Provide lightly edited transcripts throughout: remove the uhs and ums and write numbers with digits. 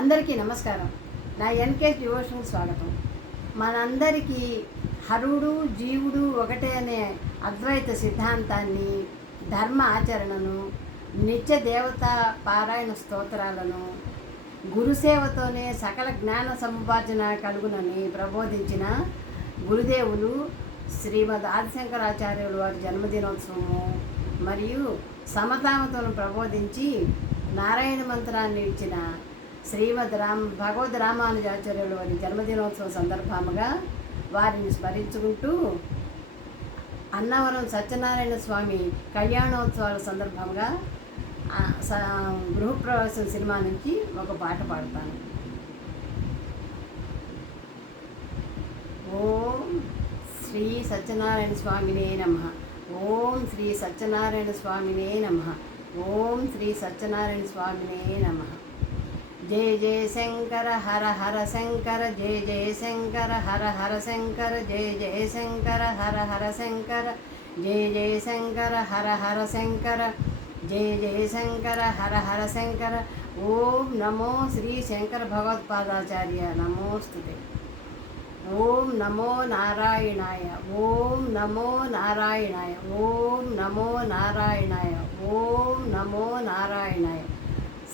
అందరికీ నమస్కారం. నా ఎన్కే డివోషనల్ స్వాగతం. మనందరికీ హరుడు జీవుడు ఒకటే అనే అద్వైత సిద్ధాంతాన్ని, ధర్మ ఆచరణను, నిత్య దేవత పారాయణ స్తోత్రాలను, గురుసేవతోనే సకల జ్ఞాన సముపార్జన కలుగునని ప్రబోధించిన గురుదేవులు శ్రీమద్ ఆదిశంకరాచార్యులు వారి జన్మదినోత్సవము మరియు సమతామతను ప్రబోధించి నారాయణ మంత్రాన్ని ఇచ్చిన శ్రీమద్ భగవద్ రామానుజాచార్యులు వారి జన్మదినోత్సవం సందర్భముగా వారిని స్మరించుకుంటూ అన్నవరం సత్యనారాయణ స్వామి కళ్యాణోత్సవాల సందర్భంగా గృహప్రవేశం సినిమా నుంచి ఒక పాట పాడతాను. ఓం శ్రీ సత్యనారాయణ స్వామినే నమః. ఓం శ్రీ సత్యనారాయణ స్వామినే నమః. ఓం శ్రీ సత్యనారాయణ స్వామినే నమః. జయ జయ శంకర హర హర శంకర, జయ జయ శంకర హర హర శంకర, జయ జయ శంకర హర హర శంకర, జయ జయ శంకర హర హర శంకర, జయ జయ శంకర హర హర శంకర. ఓం నమో శ్రీ శంకర భగవత్పాదాచార్య నమోస్తుతే. ఓం నమో నారాయణాయ. ఓం నమో నారాయణాయ. ఓం నమో నారాయణాయ. ఓం నమో నారాయణాయ.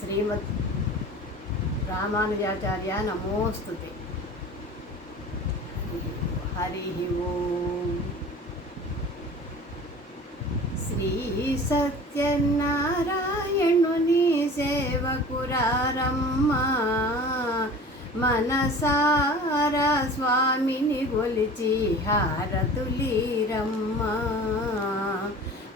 శ్రీమద్ రామానుజాచార్య నమోస్తుతే. హరి ఓం. శ్రీ సత్యనారాయణుని సేవకురారమ్మ, మనసారా స్వామిని గొలిచి హారతులీరమ్మ,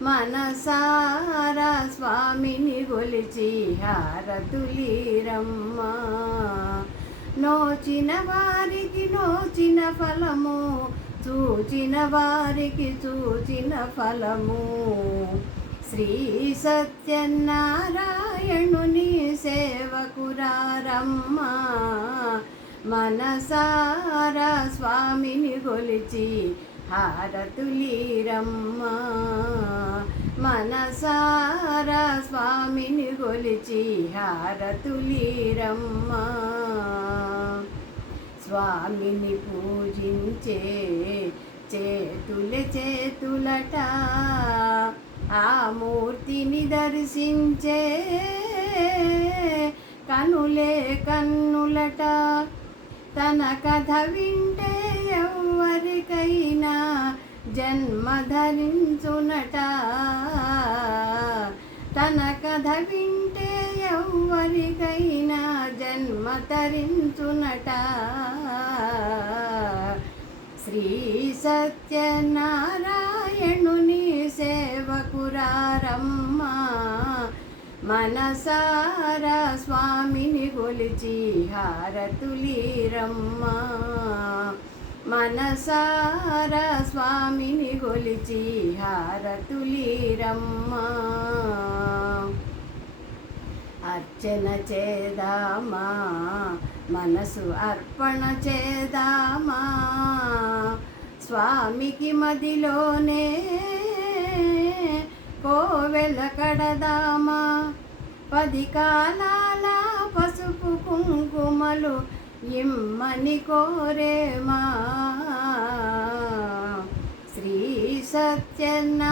మనసారా స్వామిని గొలిచి హారతులీరమ్మ. నోచిన వారికి నోచిన ఫలము, చూచిన వారికి చూచిన ఫలము. శ్రీ సత్యనారాయణుని సేవకురారమ్మ, మనసారా స్వామిని గొలిచి హారతులీరమ్మ, మనసారా స్వామిని గొలిచి హారతులీరమ్మ. స్వామిని పూజించే చేతులే చేతులట, ఆ మూర్తిని దర్శించే కనులే కన్నులట. తన కథ వింటే ఎవ్వరికైనా జన్మ ధరించునట, తన కథ వింటే ఎవ్వరికైనా జన్మ ధరించునట. శ్రీ సత్యనారాయణుని సేవకురారమ్మ, మనసారా స్వామిని గొలిచి హారతులీరమ్మ, మనసారా స్వామిని గొలిచి హారతులీరమ్మ. అర్చన చేదామా, మనసు అర్పణ చేదామా, స్వామికి మదిలోనే కోవెల కడదామా. 10 కాలాల పసుపు కుంకుమలు ఇమ్మని కోరేమా. శ్రీ సత్యనారాయణుని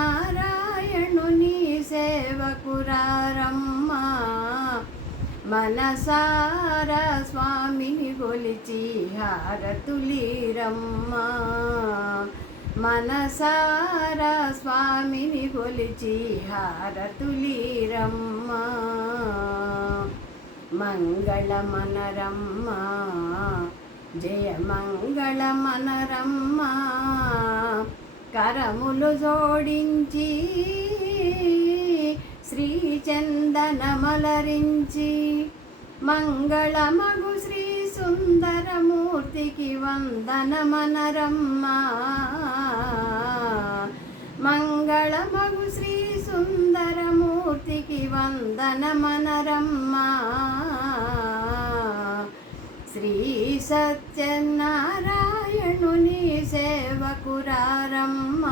సేవకురారమ్మ, మనసారా స్వామిని గొలిచి హారతులీరమ్మ, మనసారా స్వామిని గొలిచి హారతులీరమ్మ. మంగళమనరమ్మ, జయ మంగళమనరమ్మ. కరములు జోడించి శ్రీచందనమలరించి, మంగళమగు శ్రీ సుందరమూర్తికి వందనమనరమ్మ, మంగళమగు శ్రీ సుందరమూర్తికి వందనమనరమ్మ. శ్రీ సత్యనారాయణుని సేవకురారమ్మ,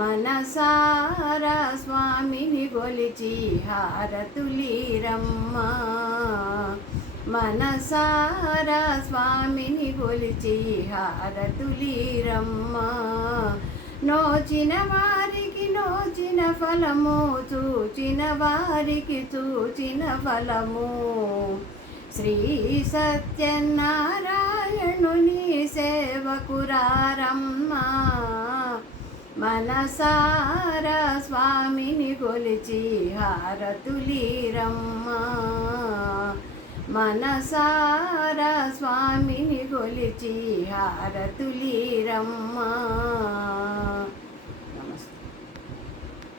మనసారా స్వామిని గొలిచి హారతులీరమ్మ, మనసారా స్వామిని కొలిచి హారతులీరమ్మ. నోచిన వారికి నోచిన ఫలము, చూచిన వారికి చూచిన ఫలము. శ్రీ సత్యనారాయణుని సేవకురారమ్మ. మనసారా స్వామిని కొలిచి హారతులీరమ్మ. మనసారా స్వామిని కొలిచి హారతులీరమ్మ.